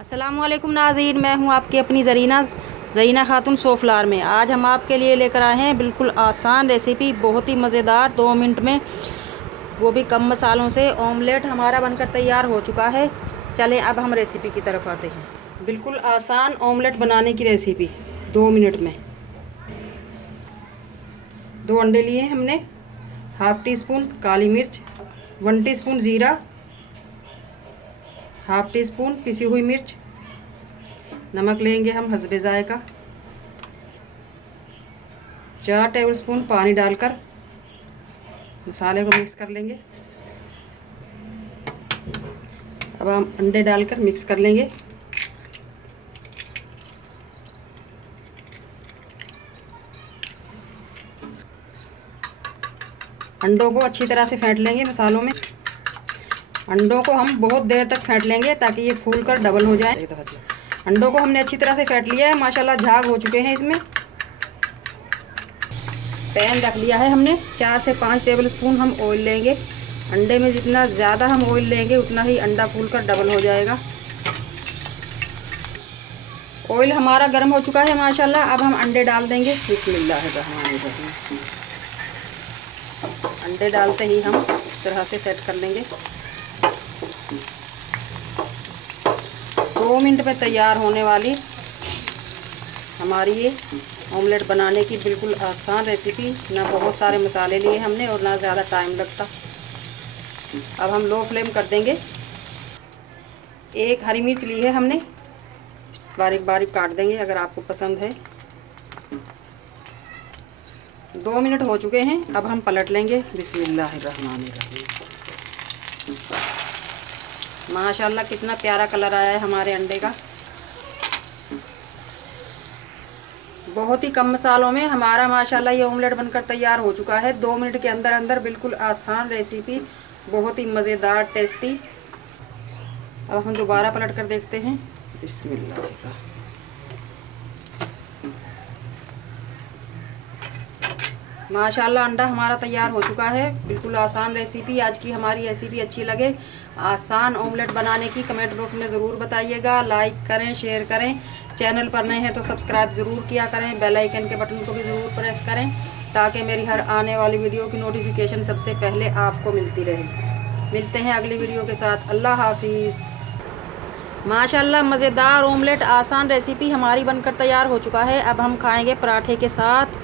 अस्सलामुअलैकुम नाज़रीन, मैं हूं आपकी अपनी ज़रीना खातून सोफलार में। आज हम आपके लिए लेकर आए हैं बिल्कुल आसान रेसिपी, बहुत ही मज़ेदार। 2 मिनट में, वो भी कम मसालों से, ऑमलेट हमारा बनकर तैयार हो चुका है। चलें अब हम रेसिपी की तरफ आते हैं। बिल्कुल आसान ऑमलेट बनाने की रेसिपी 2 मिनट में। 2 अंडे लिए हमने, हाफ़ टी स्पून काली मिर्च, 1 टीस्पून ज़ीरा, हाफ़ टी स्पून पिसी हुई मिर्च, नमक लेंगे हम हस्बे ज़ायका, 4 टेबलस्पून पानी डालकर मसाले को मिक्स कर लेंगे। अब हम अंडे डालकर मिक्स कर लेंगे। अंडों को अच्छी तरह से फेंट लेंगे मसालों में। अंडों को हम बहुत देर तक फेंट लेंगे ताकि ये फूल कर डबल हो जाए। अंडों को हमने अच्छी तरह से फेंट लिया है, माशाल्लाह झाग हो चुके हैं। इसमें पैन रख लिया है हमने, 4 से 5 टेबलस्पून हम ऑयल लेंगे। अंडे में जितना ज़्यादा हम ऑयल लेंगे उतना ही अंडा फूल कर डबल हो जाएगा। ऑयल हमारा गर्म हो चुका है माशाल्लाह। अब हम अंडे डाल देंगे। बिस्मिल्लाहिर्रहमानिर्रहीम। अंडे डालते ही हम इस तरह से सेट कर लेंगे। 2 मिनट में तैयार होने वाली हमारी ये ऑमलेट बनाने की बिल्कुल आसान रेसिपी। ना बहुत सारे मसाले लिए हमने और ना ज़्यादा टाइम लगता। अब हम लो फ्लेम कर देंगे। 1 हरी मिर्च ली है हमने, बारीक बारीक काट देंगे अगर आपको पसंद है। 2 मिनट हो चुके हैं, अब हम पलट लेंगे। बिस्मिल्लाहिर्रहमानिर्रहीम। माशाल्लाह कितना प्यारा कलर आया है हमारे अंडे का। बहुत ही कम मसालों में हमारा माशाल्लाह ये ऑमलेट बनकर तैयार हो चुका है। 2 मिनट के अंदर अंदर बिल्कुल आसान रेसिपी, बहुत ही मज़ेदार टेस्टी। अब हम दोबारा पलट कर देखते हैं। बिस्मिल्लाह। माशाल्लाह अंडा हमारा तैयार हो चुका है। बिल्कुल आसान रेसिपी। आज की हमारी रेसिपी अच्छी लगे, आसान ऑमलेट बनाने की, कमेंट बॉक्स में ज़रूर बताइएगा। लाइक करें, शेयर करें। चैनल पर नए हैं तो सब्सक्राइब ज़रूर किया करें। बेल आइकन के बटन को भी ज़रूर प्रेस करें ताकि मेरी हर आने वाली वीडियो की नोटिफिकेशन सबसे पहले आपको मिलती रहे। मिलते हैं अगली वीडियो के साथ। अल्लाह हाफिज़। माशाल्लाह मज़ेदार ऑमलेट आसान रेसिपी हमारी बनकर तैयार हो चुका है। अब हम खाएँगे पराठे के साथ।